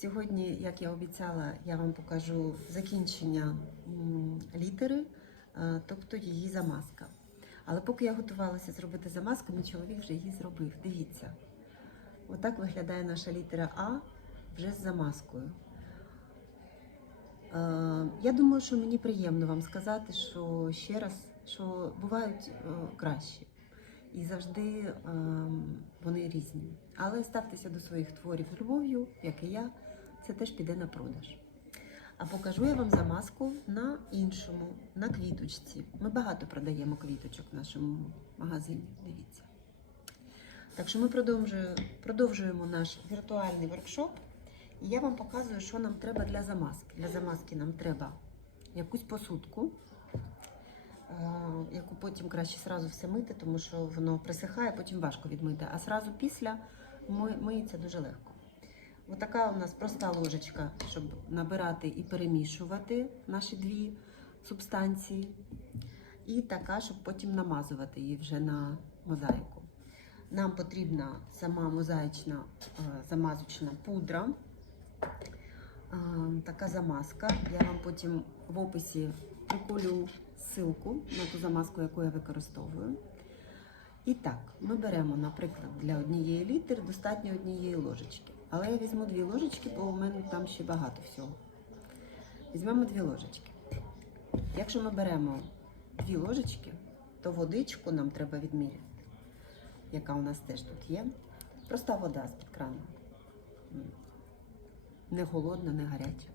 Сьогодні, як я обіцяла, я вам покажу закінчення літери, тобто її замазка. Але поки я готувалася зробити замазку, мій чоловік вже її зробив. Дивіться. Отак виглядає наша літера А вже з замазкою. Я думаю, що мені приємно вам сказати, що ще раз, що бувають е, кращі. І завжди е, вони різні. Але ставтеся до своїх творів з любов'ю, як і я, це теж піде на продаж. А покажу я вам замазку на іншому, на квіточці. Ми багато продаємо квіточок в нашому магазині. Дивіться. Так що ми продовжуємо, наш віртуальний воркшоп. І я вам показую, що нам треба для замазки. Для замазки нам треба якусь посудку, е, яку потім краще сразу все мити, тому що воно присихає, потім важко відмити. А сразу після ми- миється дуже легко. Отака у нас проста ложечка, щоб набирати і перемішувати наші дві субстанції. І така, щоб потім намазувати її вже на мозаїку. Нам потрібна сама мозаїчна е, замазочна пудра. Е, Така замазка. Я вам потім в описі приколю ссылку на ту замазку, яку я використовую. І так, ми беремо, наприклад, для однієї літери достатньо однієї ложечки. Але я візьму дві ложечки, бо у мене там ще багато всього. Візьмемо дві ложечки. Якщо ми беремо дві ложечки, то водичку нам треба відміряти, яка у нас теж тут є. Проста вода з-під крану. Не холодна, не гаряча.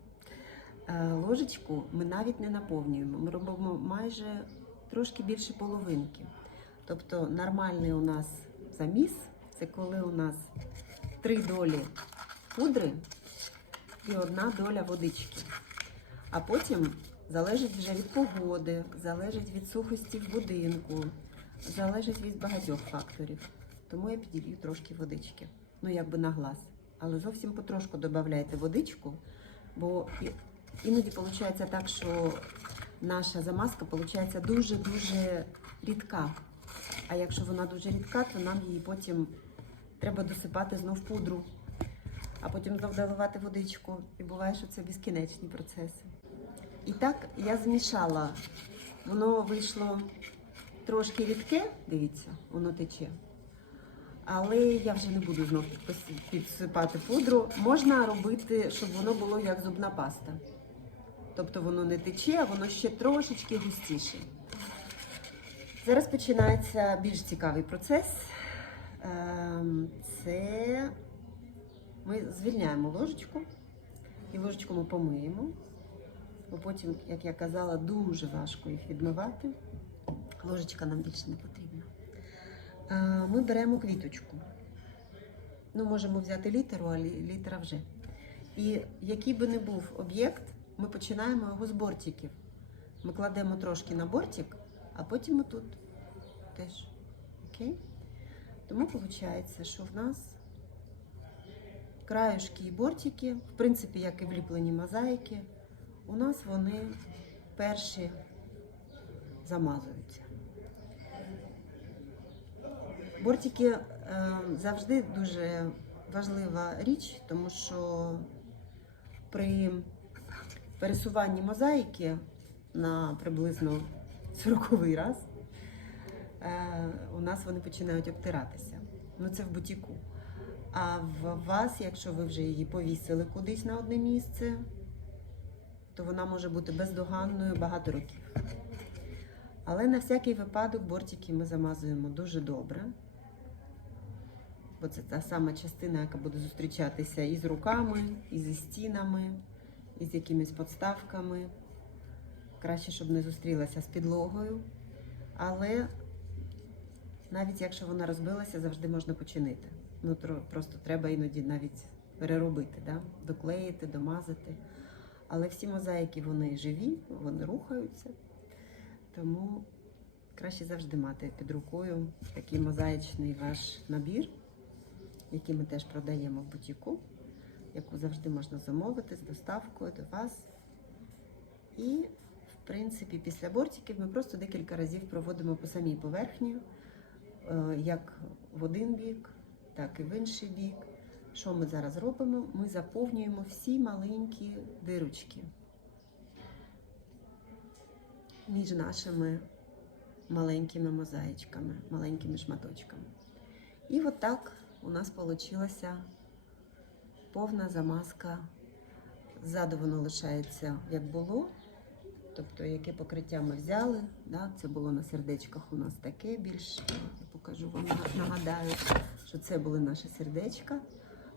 Е, Ложечку ми навіть не наповнюємо. Ми робимо майже трошки більше половинки. Тобто нормальний у нас заміс це коли у нас три долі пудри і одна доля водички. А потім залежить вже від погоди, залежить від сухості в будинку, залежить від багатьох факторів. Тому я піділью трошки водички. Ну, якби на глаз. Але зовсім потрошку додавайте водичку, бо іноді виходить так, що наша замазка виходить дуже-дуже рідка. А якщо вона дуже рідка, то нам її потім треба досипати знов пудру, а потім знов доливати водичку. І буває, що це безкінечні процеси. І так я змішала. Воно вийшло трошки рідке, дивіться, воно тече. Але я вже не буду знов підсипати пудру. Можна робити, щоб воно було як зубна паста. Тобто воно не тече, а воно ще трошечки густіше. Зараз починається більш цікавий процес. Ем, Це ми звільняємо ложечку, і ложечку ми помиємо. Бо потім, як я казала, дуже важко їх відмивати. Ложечка нам більше не потрібна. Е, Ми беремо квіточку. Ну, можемо взяти літеру, а літера вже. І який би не був об'єкт, ми починаємо його з бортиків. Ми кладемо трошки на бортик, а потім ми тут теж. Окей? Тому виходить, що в нас краюшки і бортики, в принципі, як і вліплені мозаїки, у нас вони перші замазуються. Бортики е, завжди дуже важлива річ, тому що при пересуванні мозаїки на приблизно 40 раз у нас вони починають обтиратися. Ну це в бутіку. А в вас, якщо ви вже її повісили кудись на одне місце, то вона може бути бездоганною багато років. Але на всякий випадок бортики ми замазуємо дуже добре. Бо це та сама частина, яка буде зустрічатися і з руками, і зі стінами, і з якимись подставками. Краще, щоб не зустрілася з підлогою. Але навіть якщо вона розбилася, завжди можна починити. Ну, просто треба іноді навіть переробити, да? доклеїти, домазати. Але всі мозаїки вони живі, вони рухаються. Тому краще завжди мати під рукою такий мозаїчний ваш набір, який ми теж продаємо в бутіку, яку завжди можна замовити з доставкою до вас. І, в принципі, після бортиків ми просто декілька разів проводимо по самій поверхні, як в один бік, так і в інший бік. що ми зараз робимо? Ми заповнюємо всі маленькі дирочки між нашими маленькими мозаїчками, маленькими шматочками. І от так у нас вийшла повна замазка. Ззаду воно лишається як було. Тобто, яке покриття ми взяли, да, це було на сердечках у нас таке більш, покажу вам, нагадаю, що це були наші сердечка.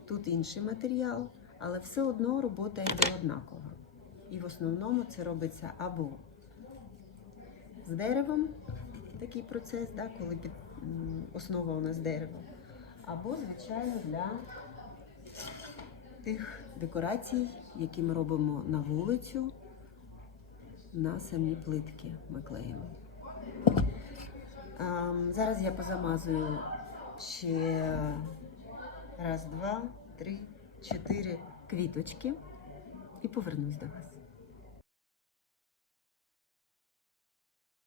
Тут інший матеріал, але все одно робота йде однакова. І в основному це робиться або з деревом, такий процес, да, коли під, основа у нас дерево, або, звичайно, для тих декорацій, які ми робимо на вулицю, на самі плитки ми клеїмо. Ем, Зараз я позамазую ще раз, два, три, чотири квіточки і повернусь до вас.